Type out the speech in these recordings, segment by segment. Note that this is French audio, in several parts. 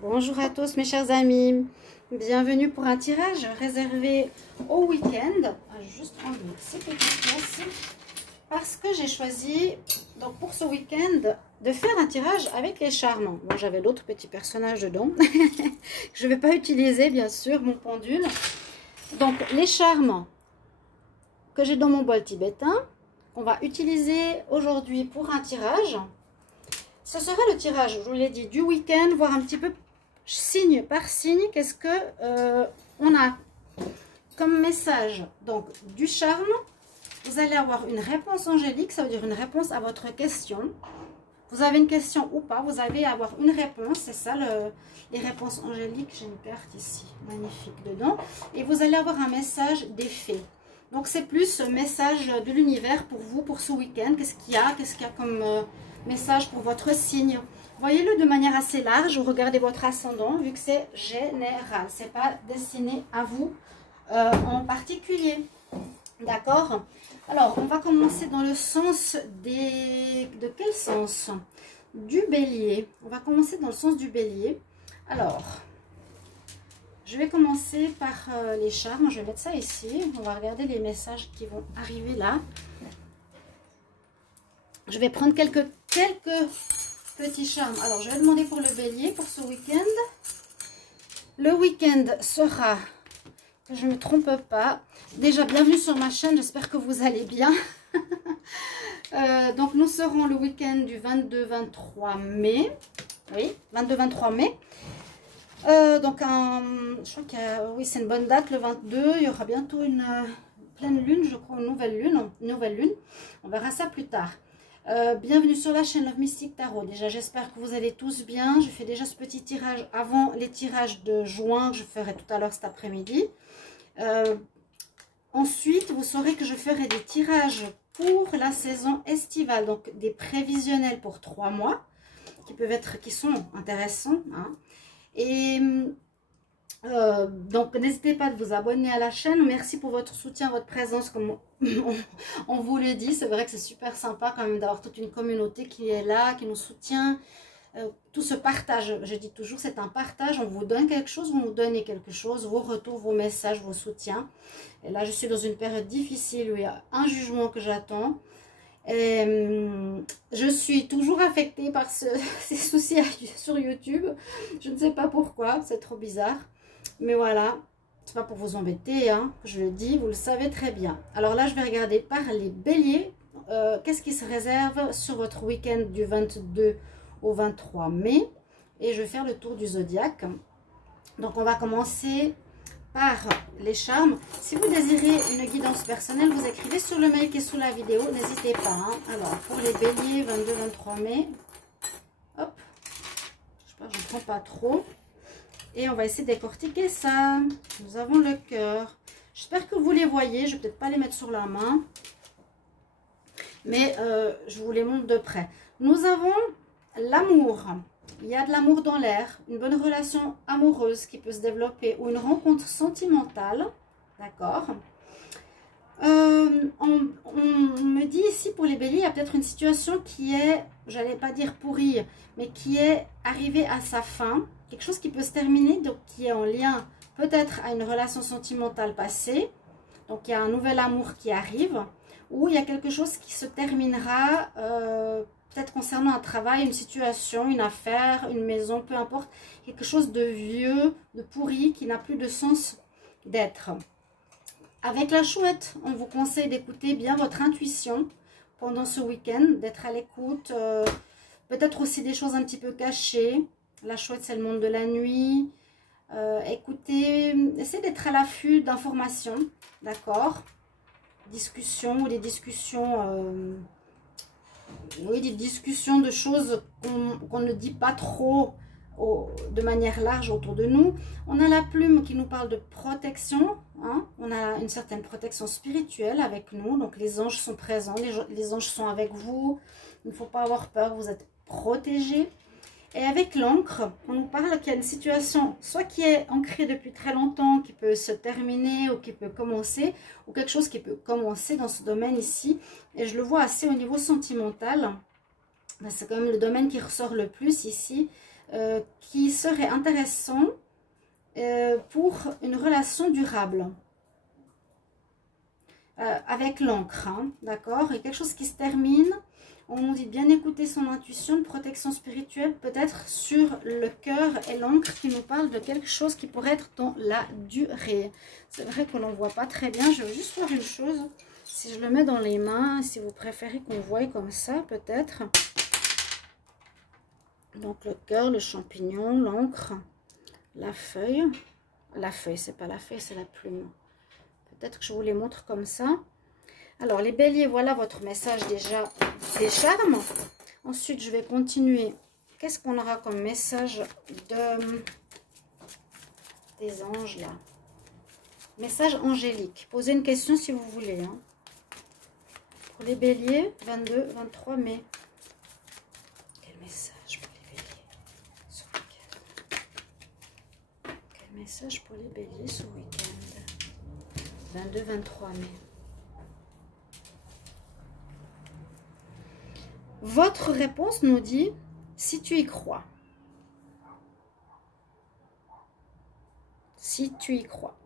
Bonjour à tous mes chers amis, bienvenue pour un tirage réservé au week-end. Juste enlever ces petites pièces parce que j'ai choisi donc pour ce week-end de faire un tirage avec les charmes. Bon, j'avais d'autres petits personnages dedans. Je ne vais pas utiliser bien sûr mon pendule. Donc les charmes que j'ai dans mon bol tibétain, on va utiliser aujourd'hui pour un tirage. Ce sera le tirage, je vous l'ai dit, du week-end, voir un petit peu signe par signe, qu'est-ce que on a comme message. Donc, du charme, vous allez avoir une réponse angélique, ça veut dire une réponse à votre question. Vous avez une question ou pas, vous allez avoir une réponse, c'est ça les réponses angéliques. J'ai une carte ici, magnifique dedans. Et vous allez avoir un message des fées. Donc, c'est plus ce message de l'univers pour vous, pour ce week-end. Qu'est-ce qu'il y a comme message pour votre signe? Voyez-le de manière assez large, vous regardez votre ascendant, vu que c'est général. Ce n'est pas destiné à vous en particulier. D'accord? Alors, on va commencer dans le sens de quel sens? Du bélier. On va commencer dans le sens du bélier. Alors, je vais commencer par les charmes. Je vais mettre ça ici. On va regarder les messages qui vont arriver là. Je vais prendre quelques petits charmes. Alors, je vais demander pour le bélier pour ce week-end. Le week-end sera, que je ne me trompe pas, déjà bienvenue sur ma chaîne, j'espère que vous allez bien. Donc, nous serons le week-end du 22-23 mai. Oui, 22-23 mai. Donc, je crois que oui, c'est une bonne date, le 22. Il y aura bientôt une pleine lune, je crois, une nouvelle lune. On verra ça plus tard. Bienvenue sur la chaîne Love Mystic Tarot. Déjà, j'espère que vous allez tous bien. Je fais déjà ce petit tirage avant les tirages de juin que je ferai tout à l'heure cet après-midi. Ensuite, vous saurez que je ferai des tirages pour la saison estivale, donc des prévisionnels pour 3 mois qui sont intéressants. Hein. Et donc, n'hésitez pas de vous abonner à la chaîne. Merci pour votre soutien, votre présence, comme on vous le dit. C'est vrai que c'est super sympa quand même d'avoir toute une communauté qui est là, qui nous soutient. Tout ce partage, je dis toujours, c'est un partage. On vous donne quelque chose, vous nous donnez quelque chose, vos retours, vos messages, vos soutiens. Et là, je suis dans une période difficile où il y a un jugement que j'attends. Je suis toujours affectée par ces soucis sur YouTube. Je ne sais pas pourquoi, c'est trop bizarre. Mais voilà, c'est pas pour vous embêter, hein, que je le dis, vous le savez très bien. Alors là, je vais regarder par les béliers. Qu'est-ce qui se réserve sur votre week-end du 22 au 23 mai. Et je vais faire le tour du zodiaque. Donc, on va commencer par les charmes. Si vous désirez une guidance personnelle, vous écrivez sur le mail qui est sous la vidéo. N'hésitez pas. Hein. Alors, pour les béliers, 22-23 mai. Hop. Je sais pas, je ne prends pas trop. Et on va essayer de décortiquer ça. Nous avons le cœur. J'espère que vous les voyez. Je ne vais peut-être pas les mettre sur la main. Mais je vous les montre de près. Nous avons l'amour. Il y a de l'amour dans l'air. Une bonne relation amoureuse qui peut se développer. Ou une rencontre sentimentale. D'accord. On me dit ici pour les béliers, il y a peut-être une situation qui est, j'allais pas dire pourrie, mais qui est arrivée à sa fin. Quelque chose qui peut se terminer, donc qui est en lien peut-être à une relation sentimentale passée. Donc il y a un nouvel amour qui arrive. Ou il y a quelque chose qui se terminera, peut-être concernant un travail, une situation, une affaire, une maison, peu importe. Quelque chose de vieux, de pourri, qui n'a plus de sens d'être. Avec la chouette, on vous conseille d'écouter bien votre intuition pendant ce week-end, d'être à l'écoute, peut-être aussi des choses un petit peu cachées. La chouette, c'est le monde de la nuit. Écoutez, essayez d'être à l'affût d'informations, d'accord? Discussions, des discussions, oui, des discussions de choses qu'on ne dit pas trop de manière large autour de nous. On a la plume qui nous parle de protection, hein. On a une certaine protection spirituelle avec nous, donc les anges sont présents, les anges sont avec vous, il ne faut pas avoir peur, vous êtes protégés. Et avec l'encre, on nous parle qu'il y a une situation, soit qui est ancrée depuis très longtemps, qui peut se terminer ou qui peut commencer, ou quelque chose qui peut commencer dans ce domaine ici. Et je le vois assez au niveau sentimental. C'est quand même le domaine qui ressort le plus ici. qui serait intéressant pour une relation durable. Avec l'encre, hein, d'accord? Et quelque chose qui se termine. On nous dit bien écouter son intuition, de protection spirituelle, peut-être sur le cœur et l'encre qui nous parle de quelque chose qui pourrait être dans la durée. C'est vrai qu'on n'en voit pas très bien. Je veux juste voir une chose. Si je le mets dans les mains, si vous préférez qu'on voie comme ça, peut-être. Donc le cœur, le champignon, l'encre, la feuille. La feuille, c'est pas la feuille, c'est la plume. Peut-être que je vous les montre comme ça. Alors, les béliers, voilà votre message déjà des charmes. Ensuite, je vais continuer. Qu'est-ce qu'on aura comme message des anges, là? Message angélique. Posez une question si vous voulez. Hein. Pour les béliers, 22-23 mai. Quel message pour les béliers ce week-end? Quel message pour les béliers ce week-end? 22-23 mai. Votre réponse nous dit si tu y crois. Si tu y crois.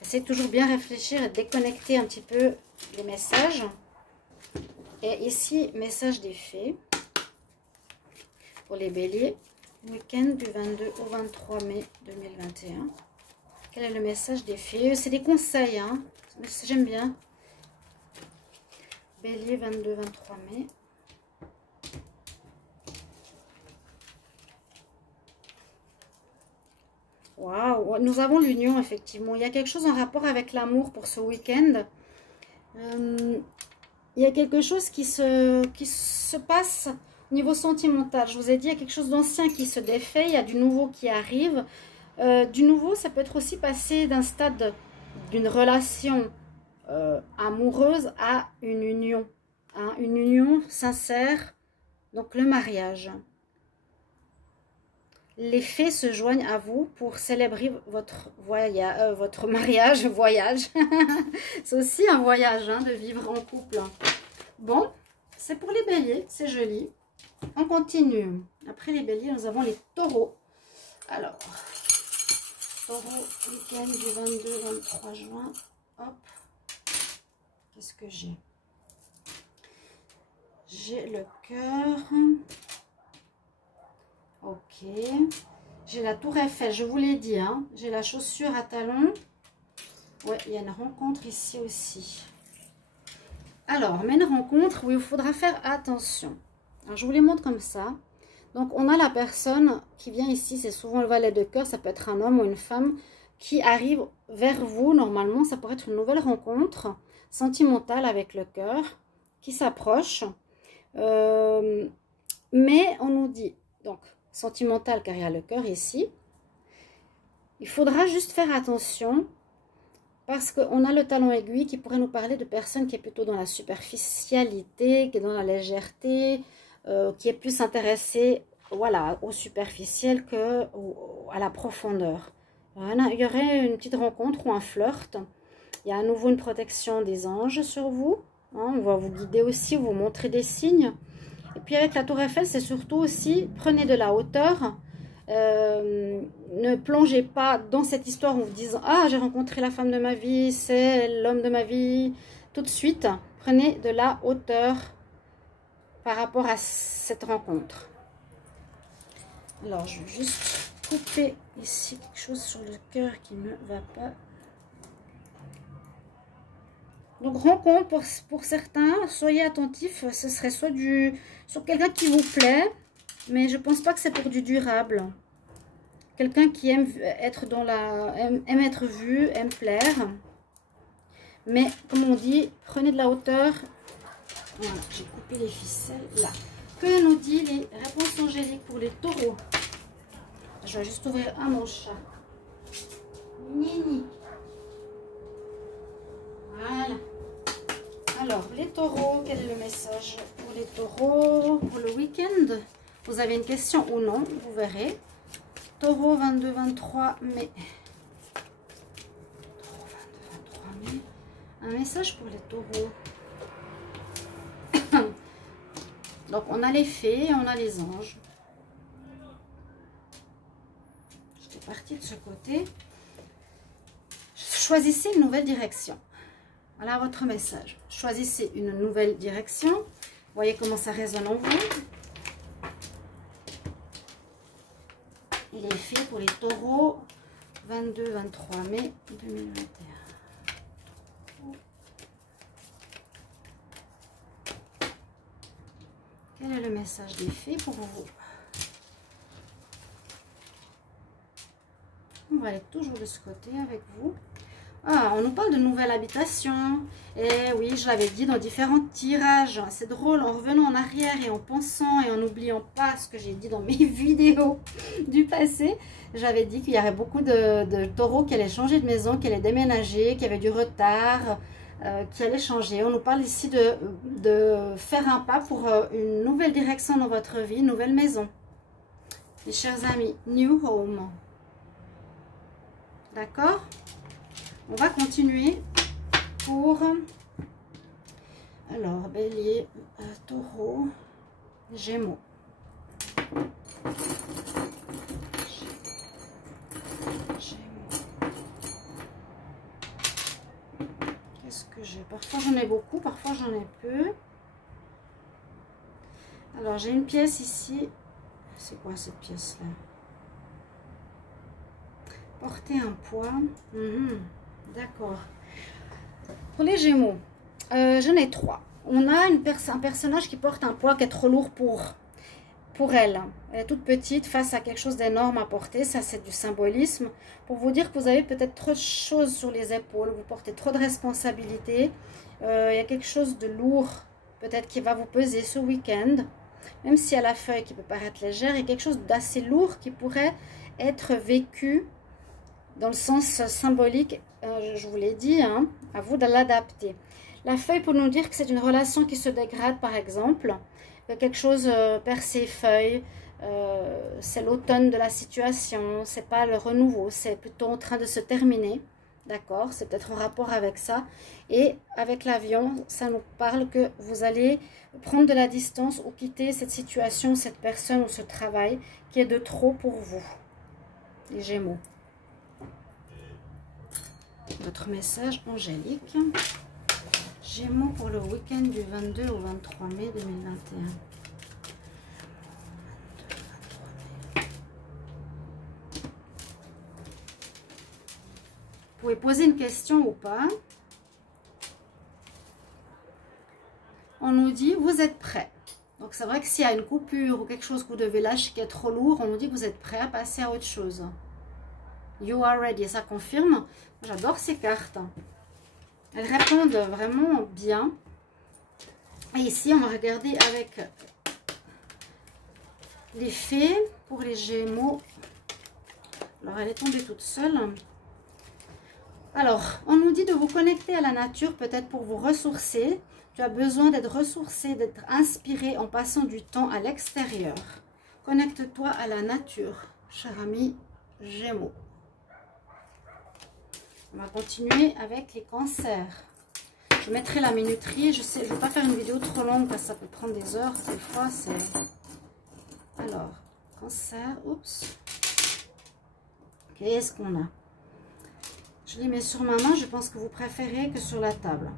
Essayez toujours bien réfléchir et déconnecter un petit peu les messages. Et ici, message des fées. Pour les béliers, week-end du 22 au 23 mai 2021. Quel est le message des fées? C'est des conseils, hein. J'aime bien. Bélier, 22-23 mai. Waouh, nous avons l'union, effectivement. Il y a quelque chose en rapport avec l'amour pour ce week-end. Il y a quelque chose qui se passe au niveau sentimental. Je vous ai dit, il y a quelque chose d'ancien qui se défait. Il y a du nouveau qui arrive. Du nouveau, ça peut être aussi passé d'un stade d'une relation amoureuse à une union. Hein, une union sincère, donc le mariage. Les fées se joignent à vous pour célébrer votre voyage, votre mariage, voyage. C'est aussi un voyage, hein, de vivre en couple. Bon, c'est pour les béliers, c'est joli. On continue. Après les béliers, nous avons les taureaux. Alors, taureau, week-end du 22-23 juin. Hop. Qu'est-ce que j'ai? J'ai le cœur. Ok. J'ai la tour Eiffel, je vous l'ai dit. Hein. J'ai la chaussure à talons. Ouais, il y a une rencontre ici aussi. Alors, mais une rencontre où il faudra faire attention. Alors, je vous les montre comme ça. Donc, on a la personne qui vient ici. C'est souvent le valet de cœur. Ça peut être un homme ou une femme qui arrive vers vous. Normalement, ça pourrait être une nouvelle rencontre sentimentale avec le cœur qui s'approche. Mais on nous dit, donc, sentimental car il y a le cœur ici. Il faudra juste faire attention parce qu'on a le talon aiguille qui pourrait nous parler de personnes qui est plutôt dans la superficialité, qui est dans la légèreté, qui est plus intéressée, voilà, au superficiel que à la profondeur. Voilà, il y aurait une petite rencontre ou un flirt. Il y a à nouveau une protection des anges sur vous. Hein, on va vous guider aussi, vous montrer des signes. Et puis avec la tour Eiffel, c'est surtout aussi, prenez de la hauteur. Ne plongez pas dans cette histoire en vous disant « Ah, j'ai rencontré la femme de ma vie, c'est l'homme de ma vie ». Tout de suite, prenez de la hauteur par rapport à cette rencontre. Alors, je vais juste couper ici quelque chose sur le cœur qui ne va pas. Donc, rencontre pour certains, soyez attentifs, ce serait soit sur quelqu'un qui vous plaît, mais je ne pense pas que c'est pour du durable. Quelqu'un qui aime être aime être vu, aime plaire. Mais, comme on dit, prenez de la hauteur. Voilà, j'ai coupé les ficelles là. Que nous dit les réponses angéliques pour les taureaux? Je vais juste ouvrir un mon chat. Nini. Voilà. Alors, les taureaux, quel est le message pour les taureaux pour le week-end? Vous avez une question ou non? Vous verrez. Taureau 22-23 mai. Taureau 22-23 mai. Un message pour les taureaux. Donc, on a les fées et on a les anges. parti de ce côté. Choisissez une nouvelle direction. Voilà votre message. Choisissez une nouvelle direction. Voyez comment ça résonne en vous. Il est fait pour les taureaux 22-23 mai 2021. Quel est le message des fées pour vous? On va aller toujours de ce côté avec vous. Ah, on nous parle de nouvelle habitation. Et oui, je l'avais dit dans différents tirages. C'est drôle, en revenant en arrière et en pensant et en n'oubliant pas ce que j'ai dit dans mes vidéos du passé, j'avais dit qu'il y aurait beaucoup de taureaux qui allaient changer de maison, qui allaient déménager, qui avaient du retard, qui allaient changer. On nous parle ici de faire un pas pour une nouvelle direction dans votre vie, une nouvelle maison. Mes chers amis, new home. D'accord? On va continuer pour, alors, bélier, taureau, gémeaux. Qu'est-ce que j'ai? Parfois j'en ai beaucoup, parfois j'en ai peu. Alors j'ai une pièce ici. C'est quoi cette pièce-là? Porter un poids. D'accord. Pour les Gémeaux, j'en ai 3. On a un personnage qui porte un poids qui est trop lourd pour elle. Elle est toute petite face à quelque chose d'énorme à porter. Ça, c'est du symbolisme. Pour vous dire que vous avez peut-être trop de choses sur les épaules. Vous portez trop de responsabilités. Il y a quelque chose de lourd, peut-être qui va vous peser ce week-end. Même si à la feuille qui peut paraître légère, il y a quelque chose d'assez lourd qui pourrait être vécu dans le sens symbolique, je vous l'ai dit, hein, à vous de l'adapter. La feuille pour nous dire que c'est une relation qui se dégrade, par exemple. Quelque chose perd ses feuilles, c'est l'automne de la situation, c'est pas le renouveau, c'est plutôt en train de se terminer. D'accord, c'est peut-être en rapport avec ça. Et avec l'avion, ça nous parle que vous allez prendre de la distance ou quitter cette situation, cette personne ou ce travail qui est de trop pour vous, les Gémeaux. Votre message angélique. Gémeaux pour le week-end du 22 au 23 mai 2021. Vous pouvez poser une question ou pas. On nous dit, vous êtes prêt. Donc c'est vrai que s'il y a une coupure ou quelque chose que vous devez lâcher qui est trop lourd, on nous dit que vous êtes prêt à passer à autre chose. You are ready. Et ça confirme. J'adore ces cartes. Elles répondent vraiment bien. Et ici, on va regarder avec les fées pour les Gémeaux. Alors, elle est tombée toute seule. Alors, on nous dit de vous connecter à la nature, peut-être pour vous ressourcer. Tu as besoin d'être ressourcé, d'être inspiré en passant du temps à l'extérieur. Connecte-toi à la nature, cher ami Gémeaux. On va continuer avec les cancers. Je mettrai la minuterie. Je sais, je ne vais pas faire une vidéo trop longue parce que ça peut prendre des heures. Des fois, c'est... Alors, cancer. Oups. Qu'est-ce qu'on a? Je les mets sur ma main. Je pense que vous préférez que sur la table.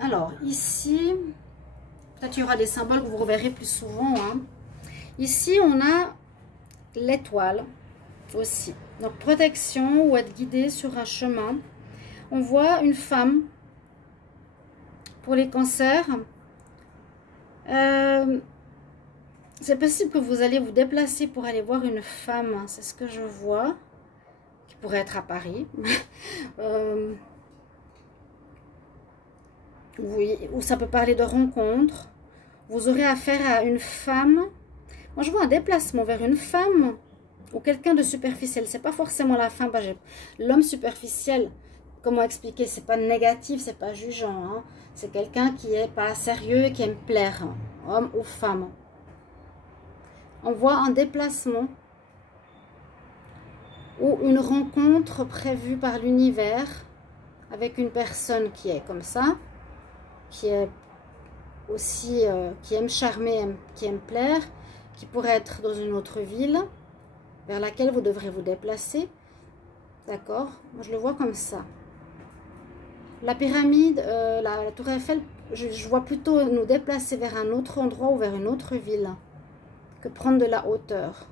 Alors, ici, peut-être il y aura des symboles que vous reverrez plus souvent. Hein. Ici, on a l'étoile aussi. Donc, protection ou être guidé sur un chemin. On voit une femme pour les cancers. C'est possible que vous allez vous déplacer pour aller voir une femme. C'est ce que je vois. Qui pourrait être à Paris. Oui, ou ça peut parler de rencontre. Vous aurez affaire à une femme. Moi, je vois un déplacement vers une femme ou quelqu'un de superficiel. C'est pas forcément la femme. L'homme superficiel, comment expliquer? C'est pas négatif, c'est pas jugeant. Hein. C'est quelqu'un qui est pas sérieux et qui aime plaire, hein, homme ou femme. On voit un déplacement ou une rencontre prévue par l'univers avec une personne qui est comme ça, qui est aussi qui aime charmer, qui aime plaire, qui pourrait être dans une autre ville vers laquelle vous devrez vous déplacer. D'accord? Moi, je le vois comme ça. La pyramide, la tour Eiffel, je vois plutôt nous déplacer vers un autre endroit ou vers une autre ville que prendre de la hauteur.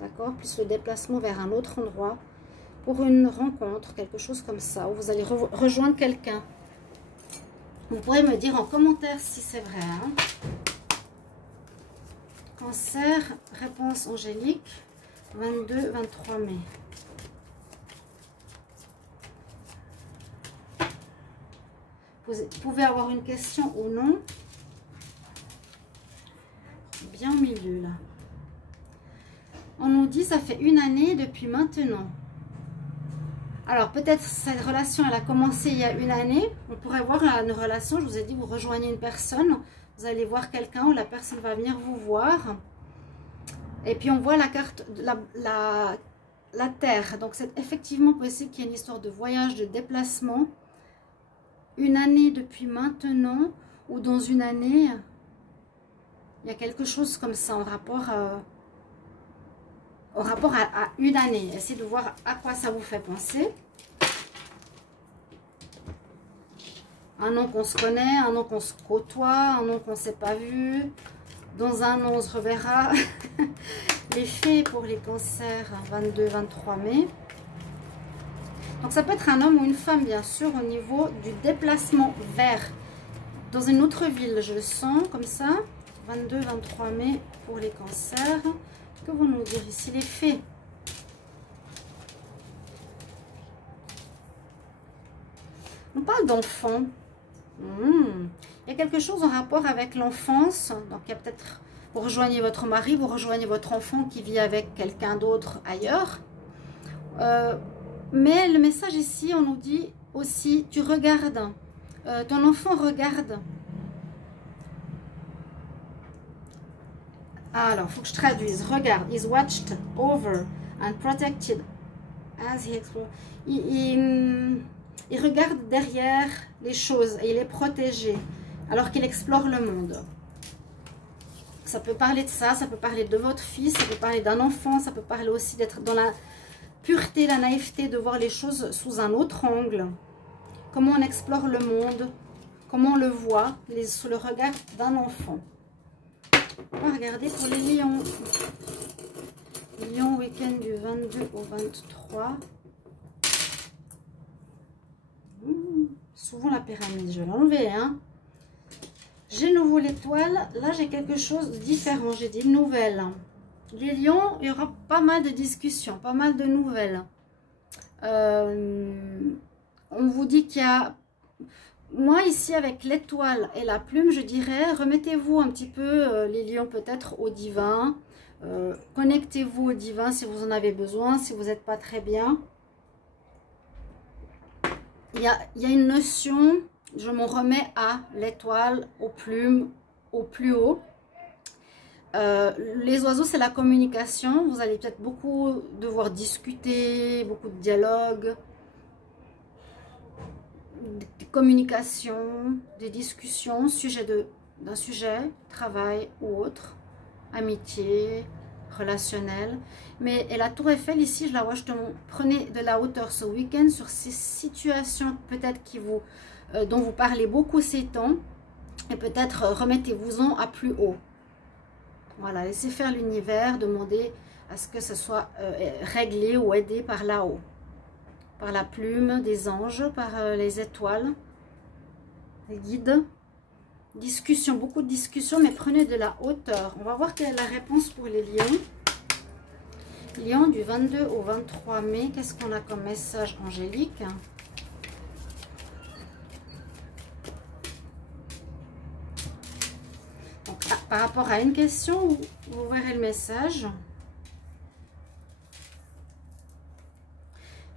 D'accord? Plus le déplacement vers un autre endroit pour une rencontre, quelque chose comme ça, où vous allez rejoindre quelqu'un. Vous pourrez me dire en commentaire si c'est vrai. Hein? Cancer, réponse angélique, 22-23 mai. Vous pouvez avoir une question ou non. Bien au milieu là. On nous dit ça fait une année depuis maintenant. Alors peut-être cette relation elle a commencé il y a une année. On pourrait voir une relation, je vous ai dit vous rejoignez une personne. Vous allez voir quelqu'un ou la personne va venir vous voir. Et puis on voit la carte, la Terre. Donc c'est effectivement possible qu'il y ait une histoire de voyage, de déplacement. Une année depuis maintenant ou dans une année, il y a quelque chose comme ça en rapport à une année. Essayez de voir à quoi ça vous fait penser. Un an qu'on se connaît, un an qu'on se côtoie, un an qu'on ne s'est pas vu. Dans un an, on se reverra. Les fées pour les cancers, 22-23 mai. Donc ça peut être un homme ou une femme, bien sûr, au niveau du déplacement vers, dans une autre ville. Je le sens comme ça. 22-23 mai pour les cancers. Que vont nous dire ici les fées? On parle d'enfants. Il y a quelque chose en rapport avec l'enfance. Donc il y a peut-être, vous rejoignez votre mari, vous rejoignez votre enfant qui vit avec quelqu'un d'autre ailleurs. Mais le message ici, on nous dit aussi, tu regardes, ton enfant regarde. Alors, il faut que je traduise. Regarde, is watched over and protected as he explores. Il regarde derrière les choses et il est protégé alors qu'il explore le monde. Ça peut parler de ça, ça peut parler de votre fils, ça peut parler d'un enfant, ça peut parler aussi d'être dans la pureté, la naïveté, de voir les choses sous un autre angle. Comment on explore le monde, comment on le voit, sous le regard d'un enfant. On va regarder pour les lions. Lion, week-end du 22 au 23. Souvent la pyramide, je vais l'enlever. Hein. J'ai nouveau l'étoile. Là, j'ai quelque chose de différent. J'ai dit nouvelle. Les lions, il y aura pas mal de discussions, pas mal de nouvelles. On vous dit qu'il y a... Moi, ici, avec l'étoile et la plume, je dirais, remettez-vous un petit peu, les lions, peut-être au divin. Connectez-vous au divin si vous en avez besoin, si vous n'êtes pas très bien. Il y a une notion, je m'en remets à l'étoile, aux plumes, au plus haut. Les oiseaux, c'est la communication. Vous allez peut-être beaucoup devoir discuter, beaucoup de dialogue, des communications, des discussions, d'un sujet, travail ou autre, amitié, relationnel. Mais et la tour Eiffel ici, je la vois justement, prenez de la hauteur ce week-end sur ces situations peut-être dont vous parlez beaucoup ces temps, et peut-être remettez-vous-en à plus haut. Voilà, laissez faire l'univers, demandez à ce que ce soit réglé ou aidé par là-haut. Par la plume des anges, par les étoiles, les guides. Discussion, beaucoup de discussions, mais prenez de la hauteur. On va voir quelle est la réponse pour les lions. Lion du 22 au 23 mai, qu'est-ce qu'on a comme message angélique? Donc, par rapport à une question, vous verrez le message.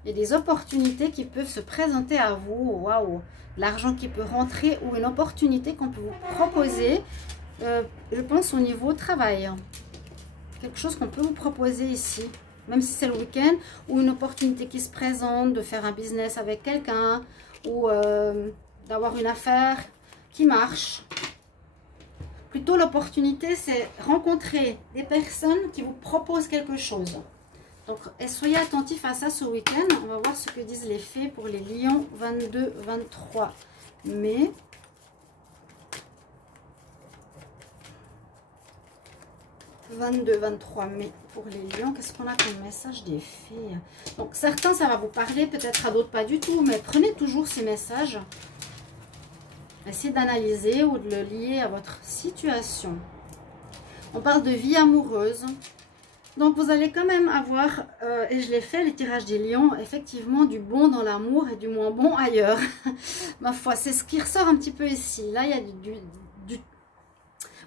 Il y a des opportunités qui peuvent se présenter à vous. Waouh! L'argent qui peut rentrer ou une opportunité qu'on peut vous proposer. Je pense au niveau travail. Quelque chose qu'on peut vous proposer ici. Même si c'est le week-end. Ou une opportunité qui se présente de faire un business avec quelqu'un. Ou d'avoir une affaire qui marche. Plutôt l'opportunité, c'est rencontrer des personnes qui vous proposent quelque chose. Donc, soyez attentifs à ça ce week-end. On va voir ce que disent les fées pour les lions 22-23 mai. « 22-23 mai pour les lions. Qu'est-ce qu'on a comme message des fées? Donc, certains, ça va vous parler, peut-être à d'autres pas du tout, mais prenez toujours ces messages. Essayez d'analyser ou de le lier à votre situation. On parle de vie amoureuse. Donc, vous allez quand même avoir, et je l'ai fait, les tirages des lions, effectivement, du bon dans l'amour et du moins bon ailleurs. Ma foi, c'est ce qui ressort un petit peu ici. Là, il y a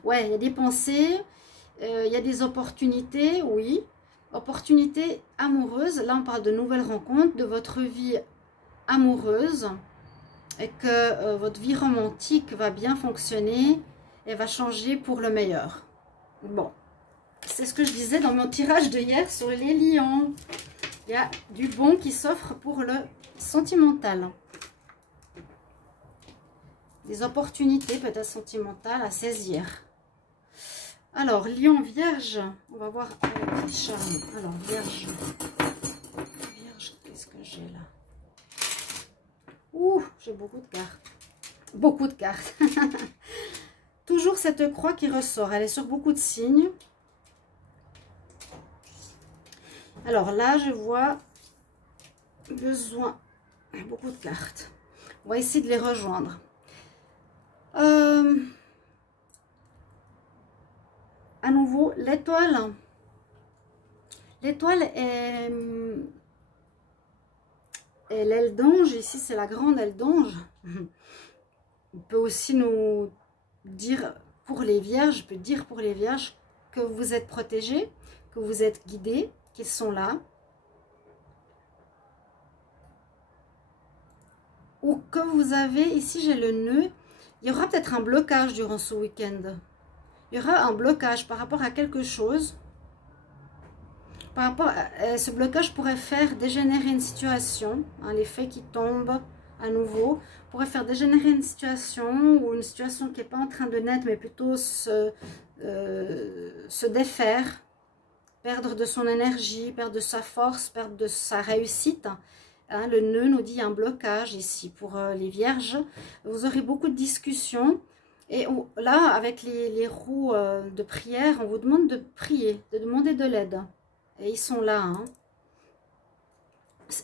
ouais, il y a des pensées, il y a des opportunités, oui. Opportunités amoureuses. Là, on parle de nouvelles rencontres, de votre vie amoureuse. Et que votre vie romantique va bien fonctionner et va changer pour le meilleur. Bon. C'est ce que je disais dans mon tirage de hier sur les lions. Il y a du bon qui s'offre pour le sentimental. Des opportunités peut-être sentimentales à saisir. Alors, lion, vierge. On va voir avec les charmes. Alors, vierge. Vierge, qu'est-ce que j'ai là? Ouh, j'ai beaucoup de cartes. Beaucoup de cartes. Toujours cette croix qui ressort. Elle est sur beaucoup de signes. Alors là, je vois besoin, beaucoup de cartes. On va essayer de les rejoindre. À nouveau, l'étoile. L'étoile est l'aile d'ange. Ici, c'est la grande aile d'ange. On peut aussi nous dire pour les vierges, que vous êtes protégés, que vous êtes guidés, qu'ils sont là, ou que vous avez, ici j'ai le nœud, il y aura peut-être un blocage durant ce week-end. Il y aura un blocage par rapport à quelque chose. Par rapport à ce blocage pourrait faire dégénérer une situation, hein, les faits qui tombent à nouveau, pourrait faire dégénérer une situation ou une situation qui n'est pas en train de naître, mais plutôt se défaire. Perdre de son énergie, perdre de sa force, perdre de sa réussite. Hein, le nœud nous dit un blocage ici pour les vierges. Vous aurez beaucoup de discussions. Et là, avec les roues de prière, on vous demande de prier, de demander de l'aide. Et ils sont là. Hein.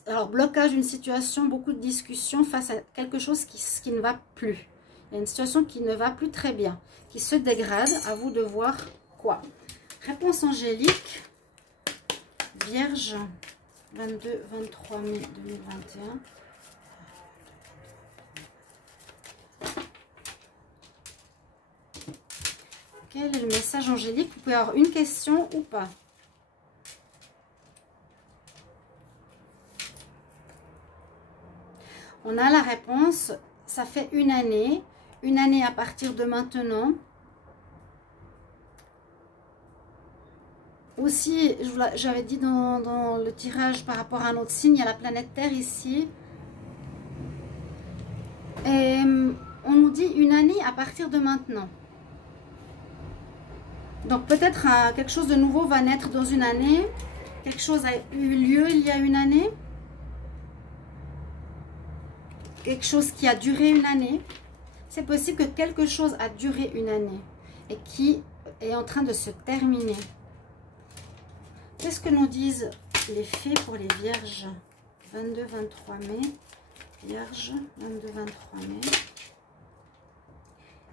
Alors, blocage d'une situation, beaucoup de discussions face à quelque chose qui ne va plus. Il y a une situation qui ne va plus très bien, qui se dégrade. À vous de voir quoi. Réponse angélique. Vierge, 22-23 mai 2021. Quel est le message angélique? Vous pouvez avoir une question ou pas. On a la réponse. Ça fait une année à partir de maintenant. Aussi, j'avais dit dans le tirage par rapport à un autre signe, il y a la planète Terre ici. Et on nous dit une année à partir de maintenant. Donc peut-être quelque chose de nouveau va naître dans une année. Quelque chose a eu lieu il y a une année. Quelque chose qui a duré une année. C'est possible que quelque chose a duré une année et qui est en train de se terminer. Qu'est-ce que nous disent les fées pour les vierges? 22-23 mai. Vierge, 22-23 mai.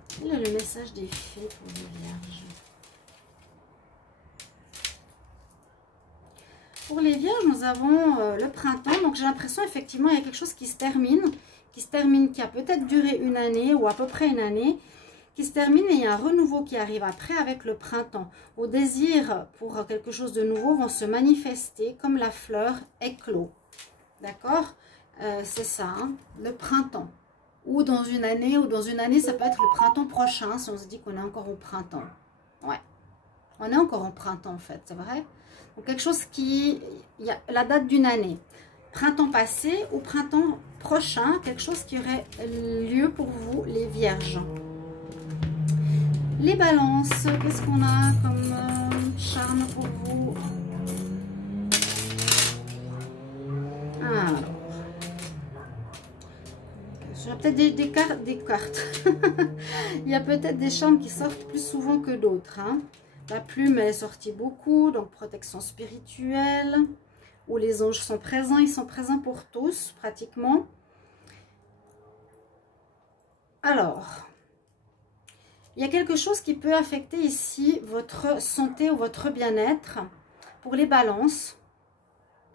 Quel est le message des fées pour les vierges? Pour les vierges, nous avons le printemps. Donc j'ai l'impression effectivement il y a quelque chose qui se termine, qui a peut-être duré une année ou à peu près une année, qui se termine et il y a un renouveau qui arrive après avec le printemps. Vos désirs pour quelque chose de nouveau vont se manifester comme la fleur éclot. D'accord? C'est ça, hein, le printemps. Ou dans une année, ça peut être le printemps prochain si on se dit qu'on est encore au printemps. Ouais, on est encore au printemps en fait, c'est vrai. Donc quelque chose il y a la date d'une année. Printemps passé ou printemps prochain, quelque chose qui aurait lieu pour vous les vierges. Les balances, qu'est-ce qu'on a comme charme pour vous? Alors, j'ai peut-être des cartes. Il y a peut-être des charmes qui sortent plus souvent que d'autres. Hein. La plume, elle est sortie beaucoup, donc protection spirituelle, où les anges sont présents. Ils sont présents pour tous, pratiquement. Alors, il y a quelque chose qui peut affecter ici votre santé ou votre bien-être. Pour les balances,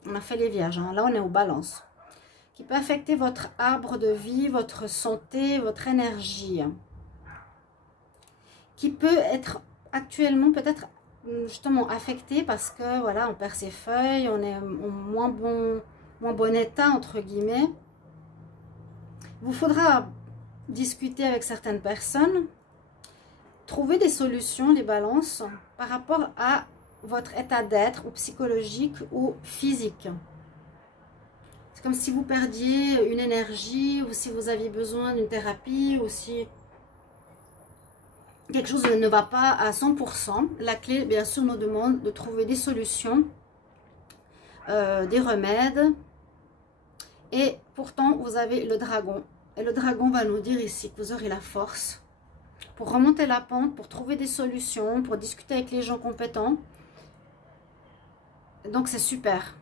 on a fait les vierges, hein. Là on est aux balances. Qui peut affecter votre arbre de vie, votre santé, votre énergie. Qui peut être actuellement peut-être justement affecté parce que voilà, on perd ses feuilles, on est en moins bon état entre guillemets. Il vous faudra discuter avec certaines personnes, trouver des solutions, les balances, par rapport à votre état d'être, ou psychologique ou physique. C'est comme si vous perdiez une énergie, ou si vous aviez besoin d'une thérapie, ou si quelque chose ne va pas à 100%. La clé, bien sûr, nous demande de trouver des solutions, des remèdes. Et pourtant, vous avez le dragon. Et le dragon va nous dire ici que vous aurez la force pour remonter la pente, pour trouver des solutions, pour discuter avec les gens compétents. Donc, c'est super.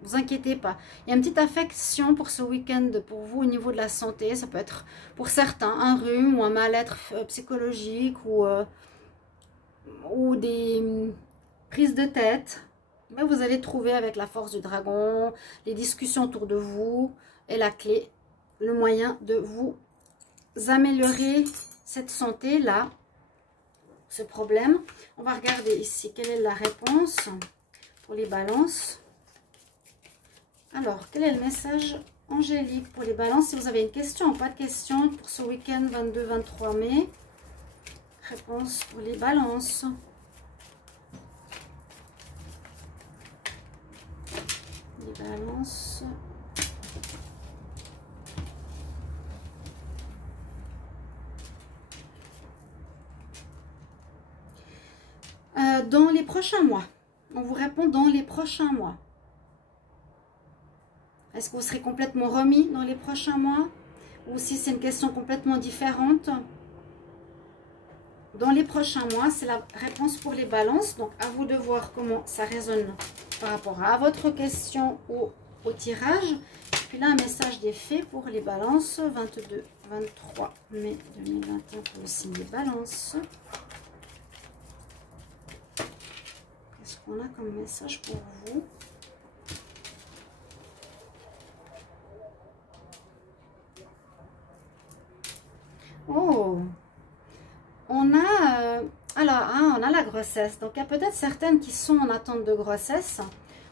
Ne vous inquiétez pas. Il y a une petite affection pour ce week-end pour vous au niveau de la santé. Ça peut être pour certains un rhume ou un mal-être psychologique ou des prises de tête. Mais vous allez trouver avec la force du dragon, les discussions autour de vous et la clé, le moyen de vous améliorer cette santé-là, ce problème. On va regarder ici quelle est la réponse pour les balances. Alors, quel est le message angélique pour les balances? Si vous avez une question ou pas de question pour ce week-end 22-23 mai. Réponse pour les balances. Les balances. Dans les prochains mois. On vous répond dans les prochains mois. Est-ce que vous serez complètement remis dans les prochains mois? Ou si c'est une question complètement différente? Dans les prochains mois, c'est la réponse pour les balances. Donc, à vous de voir comment ça résonne par rapport à votre question ou au tirage. Et puis là, un message des fées pour les balances. 22-23 mai 2021 pour le signe des balances. Qu'est-ce qu'on a comme message pour vous? Oh, on a, on a la grossesse. Donc, il y a peut-être certaines qui sont en attente de grossesse.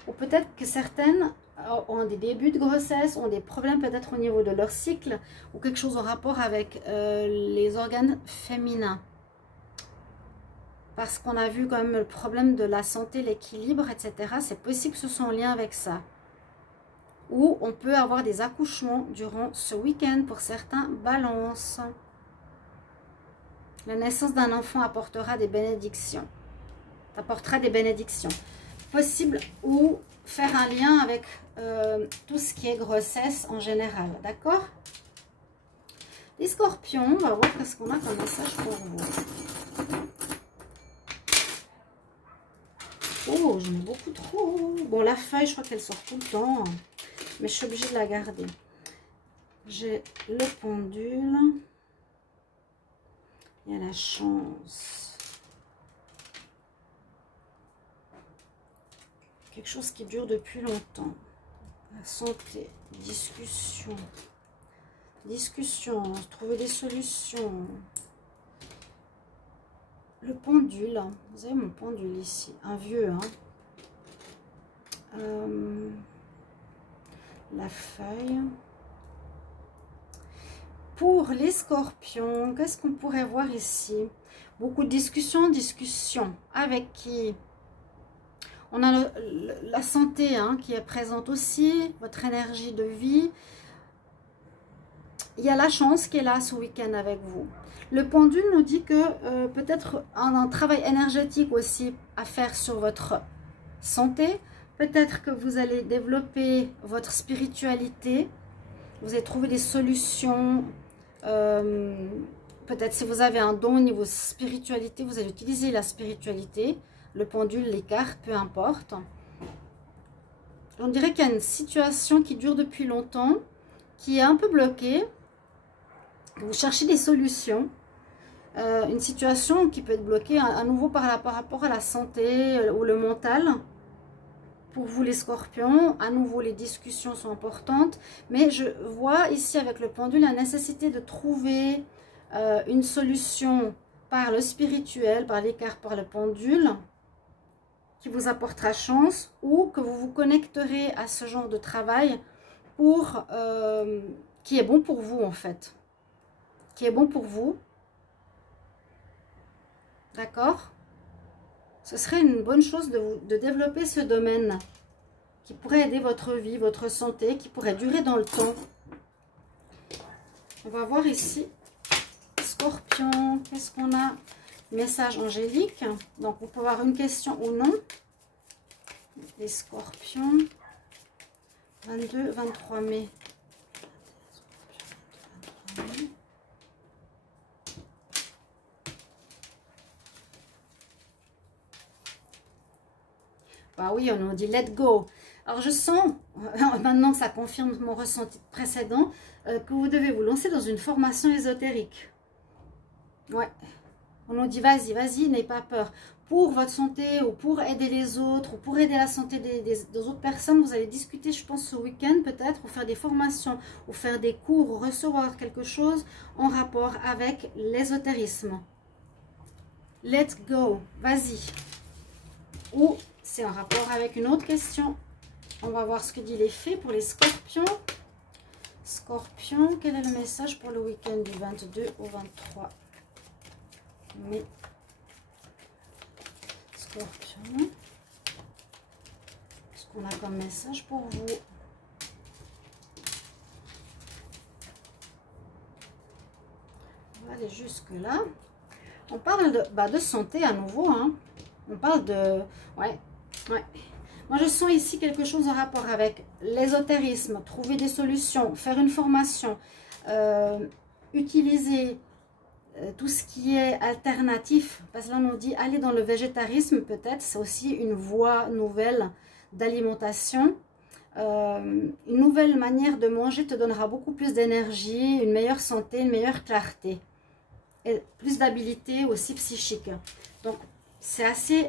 Ou peut-être que certaines ont des débuts de grossesse, ont des problèmes peut-être au niveau de leur cycle. Ou quelque chose en rapport avec les organes féminins. Parce qu'on a vu quand même le problème de la santé, l'équilibre, etc. C'est possible que ce soit en lien avec ça. Ou on peut avoir des accouchements durant ce week-end pour certains balances. La naissance d'un enfant apportera des bénédictions. Apportera des bénédictions. Possible ou faire un lien avec tout ce qui est grossesse en général. D'accord? Les scorpions, on va voir qu'est-ce qu'on a comme message pour vous. Oh, j'en ai beaucoup trop. Bon, la feuille, je crois qu'elle sort tout le temps. Mais je suis obligée de la garder. J'ai le pendule. Il y a la chance. Quelque chose qui dure depuis longtemps. La santé. Discussion. Discussion. Trouver des solutions. Le pendule. Vous avez mon pendule ici. Un vieux, hein. La feuille. Pour les scorpions, qu'est-ce qu'on pourrait voir ici? Beaucoup de discussions. Avec qui? On a la santé hein, qui est présente aussi, votre énergie de vie. il y a la chance qui est là ce week-end avec vous. Le pendule nous dit que peut-être un travail énergétique aussi à faire sur votre santé. Peut-être que vous allez développer votre spiritualité. Vous allez trouver des solutions. Peut-être si vous avez un don au niveau spiritualité, vous allez utiliser la spiritualité. Le pendule, les cartes, peu importe. On dirait qu'il y a une situation qui dure depuis longtemps, qui est un peu bloquée. Vous cherchez des solutions. Une situation qui peut être bloquée à nouveau par rapport à la santé ou le mental. Pour vous les scorpions, à nouveau les discussions sont importantes. Mais je vois ici avec le pendule la nécessité de trouver une solution par le spirituel, par les cartes, par le pendule, qui vous apportera chance, ou que vous vous connecterez à ce genre de travail pour qui est bon pour vous en fait. Qui est bon pour vous. D'accord? Ce serait une bonne chose de développer ce domaine qui pourrait aider votre vie, votre santé, qui pourrait durer dans le temps. On va voir ici, Scorpion, qu'est-ce qu'on a? Message angélique. Donc, vous pouvez avoir une question ou non. Les Scorpions, 22-23 mai. Bah oui, on nous dit let go. Alors je sens, maintenant que ça confirme mon ressenti précédent, que vous devez vous lancer dans une formation ésotérique. Ouais. On nous dit vas-y, vas-y, n'aie pas peur. Pour votre santé ou pour aider les autres ou pour aider la santé des autres personnes, vous allez discuter, je pense, ce week-end peut-être, ou faire des formations, ou faire des cours, ou recevoir quelque chose en rapport avec l'ésotérisme. Let go, vas-y. Ou c'est en rapport avec une autre question. On va voir ce que dit les fées pour les scorpions. Scorpion, quel est le message pour le week-end du 22 au 23 mai? Scorpion. Qu'est-ce qu'on a comme message pour vous? On va aller jusque là. On parle de santé à nouveau. Hein. On parle de... Ouais. Moi, je sens ici quelque chose en rapport avec l'ésotérisme, trouver des solutions, faire une formation, utiliser tout ce qui est alternatif. Parce que là, on nous dit aller dans le végétarisme, peut-être. C'est aussi une voie nouvelle d'alimentation. Une nouvelle manière de manger te donnera beaucoup plus d'énergie, une meilleure santé, une meilleure clarté. Et plus d'habilité aussi psychique. Donc, c'est assez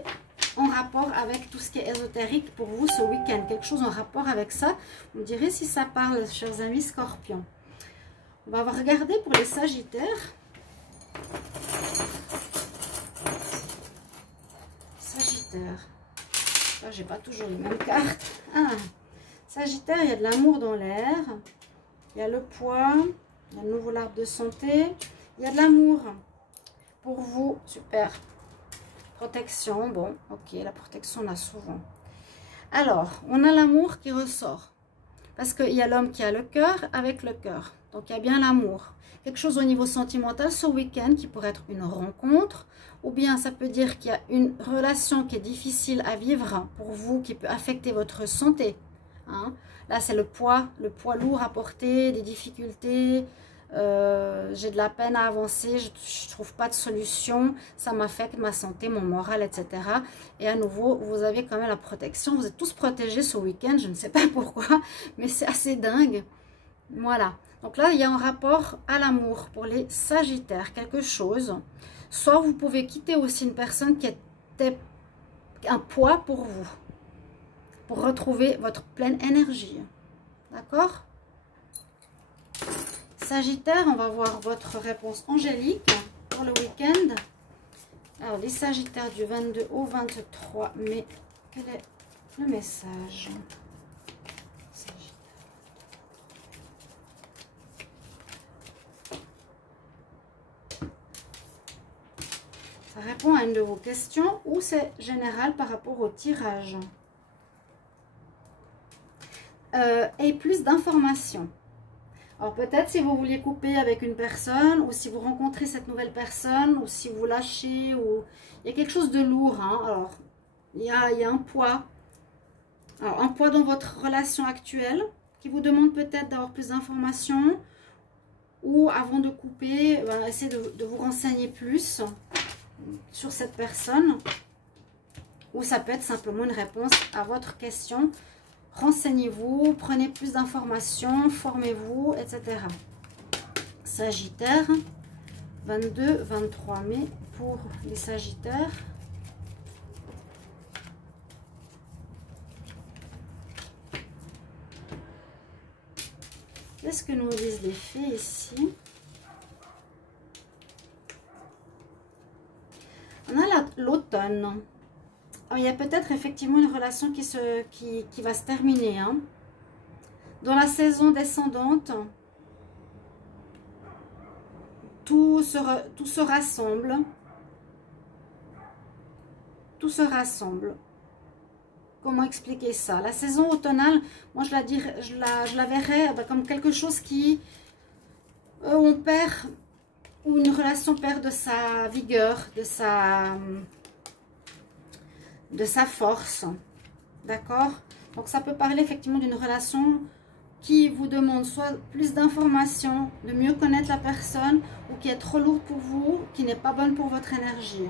en rapport avec tout ce qui est ésotérique pour vous ce week-end. Quelque chose en rapport avec ça. Vous me direz si ça parle, chers amis scorpions. On va regarder pour les sagittaires. Sagittaire. Là, j'ai pas toujours les mêmes cartes. Ah, Sagittaire, il y a de l'amour dans l'air. Il y a le poids. Il y a le nouveau arbre de santé. Il y a de l'amour pour vous. Super. Protection, bon, ok, la protection, on a souvent. Alors, on a l'amour qui ressort. Parce qu'il y a l'homme qui a le cœur avec le cœur. Donc, il y a bien l'amour. Quelque chose au niveau sentimental ce week-end qui pourrait être une rencontre. Ou bien, ça peut dire qu'il y a une relation qui est difficile à vivre pour vous, qui peut affecter votre santé. Hein? Là, c'est le poids lourd à porter, des difficultés. J'ai de la peine à avancer, je ne trouve pas de solution, ça m'affecte ma santé, mon moral, etc. Et à nouveau, vous avez quand même la protection, vous êtes tous protégés ce week-end, je ne sais pas pourquoi, mais c'est assez dingue. Voilà, donc là, il y a un rapport à l'amour pour les sagittaires, quelque chose. Soit vous pouvez quitter aussi une personne qui était un poids pour vous, pour retrouver votre pleine énergie. D'accord ? Sagittaire, on va voir votre réponse angélique pour le week-end. Alors, les Sagittaires du 22 au 23 mai, quel est le message? Ça répond à une de vos questions ou c'est général par rapport au tirage. Et plus d'informations. Alors peut-être si vous vouliez couper avec une personne, ou si vous rencontrez cette nouvelle personne, ou si vous lâchez, ou il y a quelque chose de lourd. Hein. Alors, il y a un poids. Alors, un poids dans votre relation actuelle qui vous demande peut-être d'avoir plus d'informations. Ou avant de couper, ben, essayez de vous renseigner plus sur cette personne. Ou ça peut être simplement une réponse à votre question. Renseignez-vous, prenez plus d'informations, formez-vous, etc. Sagittaire, 22-23 mai pour les Sagittaires. Qu'est-ce que nous disent les fées ici? On a l'automne. Il y a peut-être effectivement une relation qui va se terminer. Hein. Dans la saison descendante, tout se rassemble. Tout se rassemble. Comment expliquer ça? La saison automnale, moi je la verrais comme quelque chose qui, on perd, ou une relation perd de sa vigueur, de sa force, d'accord? Donc ça peut parler effectivement d'une relation qui vous demande soit plus d'informations, de mieux connaître la personne, ou qui est trop lourde pour vous, qui n'est pas bonne pour votre énergie.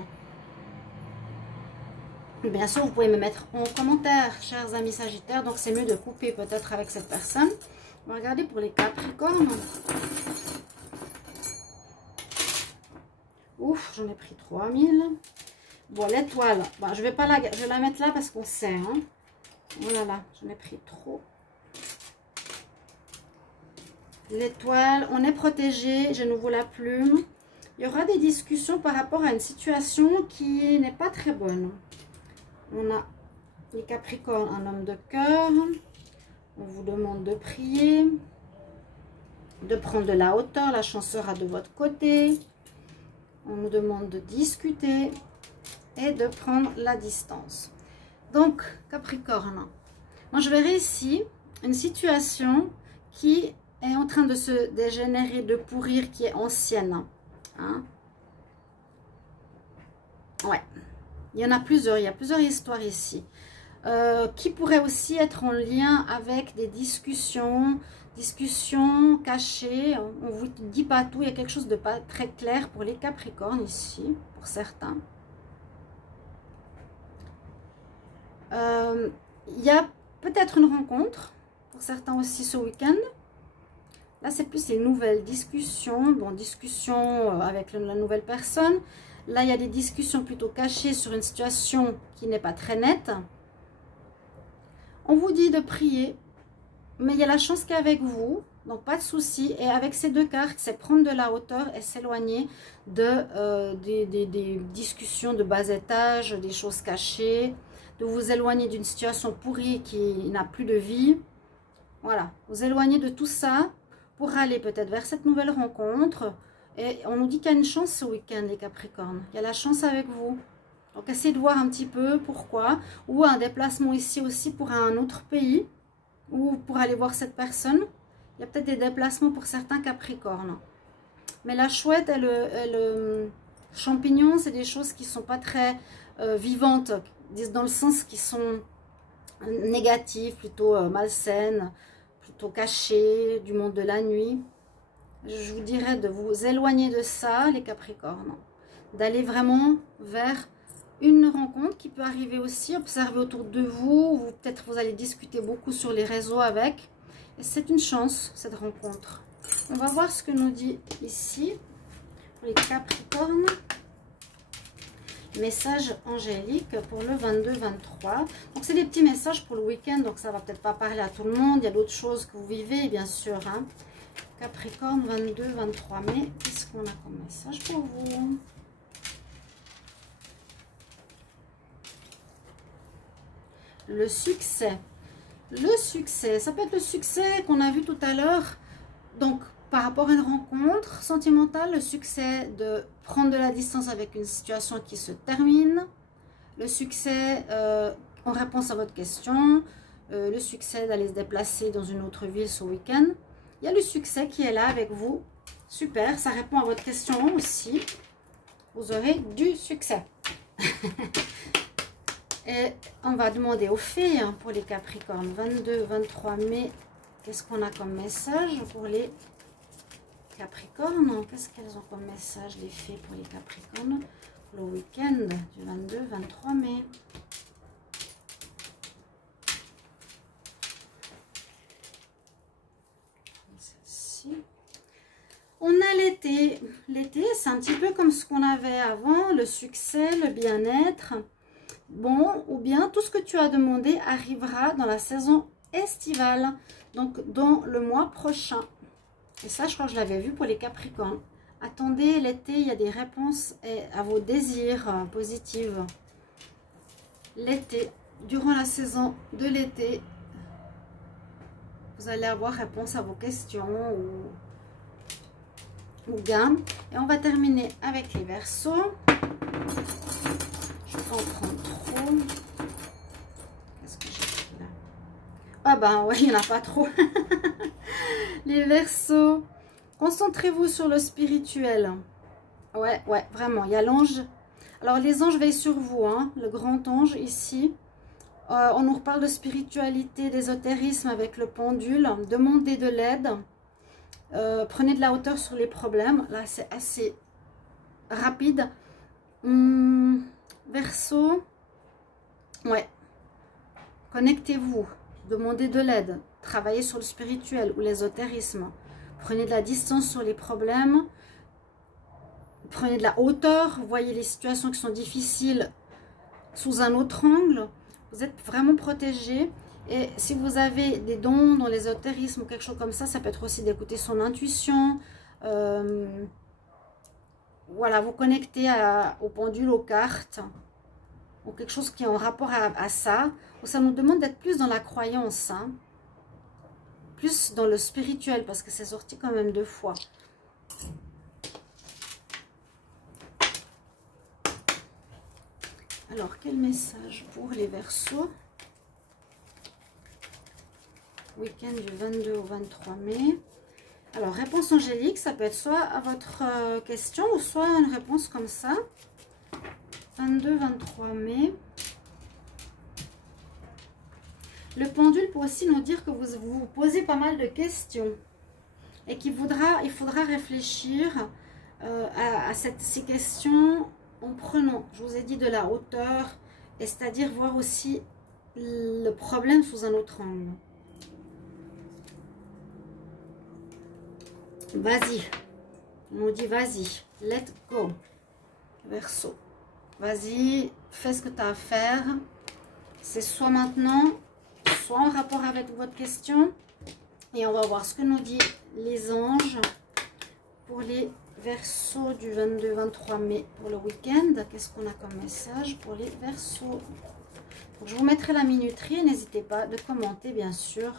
Bien sûr, vous pouvez me mettre en commentaire, chers amis Sagittaires, donc c'est mieux de couper peut-être avec cette personne. On va regarder pour les Capricornes. Ouf, j'en ai pris 3000. Bon, l'étoile, bon, je vais la mettre là parce qu'on sait. Hein. Oh là là, j'en ai pris trop. L'étoile, on est protégé, je nouveau la plume. Il y aura des discussions par rapport à une situation qui n'est pas très bonne. On a les Capricornes, un homme de cœur. On vous demande de prier, de prendre de la hauteur. La chance sera de votre côté. On nous demande de discuter et de prendre la distance. Donc, Capricorne, moi je verrai ici une situation qui est en train de se dégénérer, de pourrir, qui est ancienne. Hein? Ouais, il y en a plusieurs, il y a plusieurs histoires ici. Qui pourraient aussi être en lien avec des discussions cachées. On ne vous dit pas tout, il y a quelque chose de pas très clair pour les Capricornes ici, pour certains. Il y a peut-être une rencontre, pour certains aussi ce week-end. Là, c'est plus les nouvelles discussions. Bon, discussion avec la nouvelle personne. Là, il y a des discussions plutôt cachées sur une situation qui n'est pas très nette. On vous dit de prier, mais il y a la chance qu'avec vous, donc pas de souci. Et avec ces deux cartes, c'est prendre de la hauteur et s'éloigner des discussions de bas étage, des choses cachées, de vous éloigner d'une situation pourrie qui n'a plus de vie. Voilà, vous éloigner de tout ça pour aller peut-être vers cette nouvelle rencontre. Et on nous dit qu'il y a une chance ce week-end, les Capricornes. Il y a la chance avec vous. Donc, essayez de voir un petit peu pourquoi. Ou un déplacement ici aussi pour un autre pays. Ou pour aller voir cette personne. Il y a peut-être des déplacements pour certains Capricornes. Mais la chouette et le champignon, c'est des choses qui ne sont pas très vivantes. Dans le sens qui sont négatives, plutôt malsaines, plutôt cachées, du monde de la nuit. Je vous dirais de vous éloigner de ça, les Capricornes. D'aller vraiment vers une rencontre qui peut arriver aussi, observer autour de vous, ou peut-être vous allez discuter beaucoup sur les réseaux avec. Et c'est une chance, cette rencontre. On va voir ce que nous dit ici, pour les Capricornes. Message angélique pour le 22-23. Donc, c'est des petits messages pour le week-end, donc ça va peut-être pas parler à tout le monde. Il y a d'autres choses que vous vivez, bien sûr. Hein. Capricorne, 22-23 mai. Qu'est-ce qu'on a comme message pour vous? Le succès. Le succès, ça peut être le succès qu'on a vu tout à l'heure. Donc, par rapport à une rencontre sentimentale, le succès de prendre de la distance avec une situation qui se termine. Le succès en réponse à votre question. Le succès d'aller se déplacer dans une autre ville ce week-end. Il y a le succès qui est là avec vous. Super, ça répond à votre question aussi. Vous aurez du succès. Et on va demander aux fées hein, pour les Capricornes. 22-23 mai, qu'est-ce qu'on a comme message pour les Capricornes? Qu'est-ce qu'elles ont comme message les fées pour les Capricornes? Le week-end du 22-23 mai. Celle-ci. On a l'été. L'été, c'est un petit peu comme ce qu'on avait avant, le succès, le bien-être. Bon, ou bien tout ce que tu as demandé arrivera dans la saison estivale, donc dans le mois prochain. Et ça, je crois que je l'avais vu pour les Capricornes. Attendez, l'été, il y a des réponses à vos désirs positifs. L'été, durant la saison de l'été, vous allez avoir réponse à vos questions ou gain. Et on va terminer avec les Verseaux. Je vais pas en prendre trop. Qu'est-ce que j'ai fait là? Ah ben ouais, il n'y en a pas trop. Les Verseaux, concentrez-vous sur le spirituel. Ouais, vraiment, il y a l'ange. Alors les anges veillent sur vous, hein, le grand ange ici. On nous reparle de spiritualité, d'ésotérisme avec le pendule. Demandez de l'aide. Prenez de la hauteur sur les problèmes. Là, c'est assez rapide. Verseau, ouais. Connectez-vous. Demandez de l'aide. Travaillez sur le spirituel ou l'ésotérisme. Prenez de la distance sur les problèmes. Prenez de la hauteur. Voyez les situations qui sont difficiles sous un autre angle. Vous êtes vraiment protégé. Et si vous avez des dons dans l'ésotérisme ou quelque chose comme ça peut être aussi d'écouter son intuition. Voilà, vous connectez au pendule, aux cartes. Ou quelque chose qui est en rapport à ça. Ou ça nous demande d'être plus dans la croyance. Hein. Plus dans le spirituel, parce que c'est sorti quand même 2 fois. Alors, quel message pour les Verseaux? Week-end du 22 au 23 mai. Alors, réponse angélique, ça peut être soit à votre question, ou soit une réponse comme ça. 22-23 mai. Le pendule peut aussi nous dire que vous vous posez pas mal de questions et qu'il faudra réfléchir à ces questions en prenant, je vous ai dit, de la hauteur, et c'est-à-dire voir aussi le problème sous un autre angle. Vas-y, on nous dit vas-y, let go, Verseau. Vas-y, fais ce que tu as à faire. C'est soit maintenant, soit en rapport avec votre question. Et on va voir ce que nous dit les anges pour les Verseaux du 22-23 mai pour le week-end. Qu'est-ce qu'on a comme message pour les Verseaux? Donc, je vous mettrai la minuterie. N'hésitez pas de commenter, bien sûr,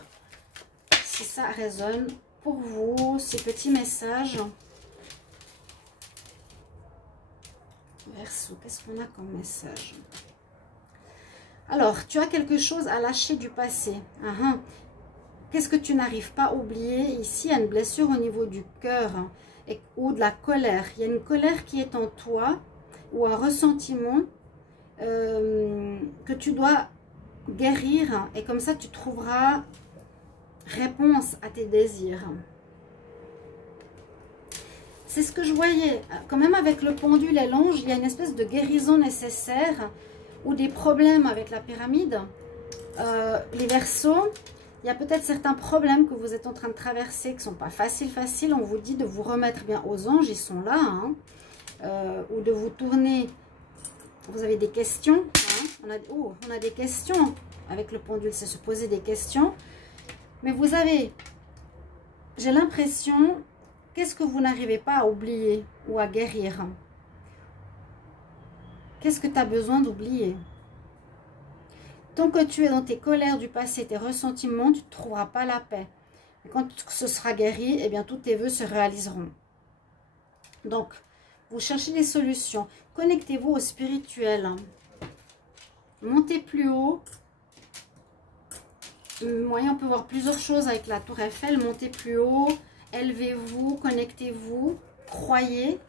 si ça résonne pour vous, ces petits messages. Verseau, qu'est-ce qu'on a comme message? Alors, tu as quelque chose à lâcher du passé. Qu'est-ce que tu n'arrives pas à oublier? Ici, il y a une blessure au niveau du cœur ou de la colère. Il y a une colère qui est en toi ou un ressentiment que tu dois guérir. Et comme ça, tu trouveras réponse à tes désirs. C'est ce que je voyais. Quand même avec le pendule et l'ange, il y a une espèce de guérison nécessaire ou des problèmes avec la pyramide. Les Verseaux, il y a peut-être certains problèmes que vous êtes en train de traverser qui ne sont pas faciles. On vous dit de vous remettre bien aux anges, ils sont là. Hein, ou de vous tourner. Vous avez des questions. Hein, on a des questions avec le pendule, c'est se poser des questions. Mais vous avez, j'ai l'impression, qu'est-ce que vous n'arrivez pas à oublier ou à guérir? Qu'est-ce que tu as besoin d'oublier? Tant que tu es dans tes colères du passé, tes ressentiments, tu ne trouveras pas la paix. Et quand ce sera guéri, eh bien, tous tes vœux se réaliseront. Donc, vous cherchez des solutions. Connectez-vous au spirituel. Montez plus haut. Moyen, on peut voir plusieurs choses avec la tour Eiffel. Montez plus haut, élevez-vous, connectez-vous, croyez.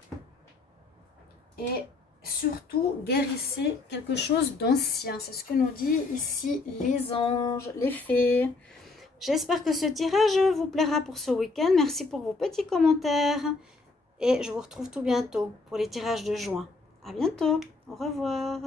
Et surtout, guérissez quelque chose d'ancien. C'est ce que nous dit ici les anges, les fées. J'espère que ce tirage vous plaira pour ce week-end. Merci pour vos petits commentaires. Et je vous retrouve tout bientôt pour les tirages de juin. À bientôt. Au revoir.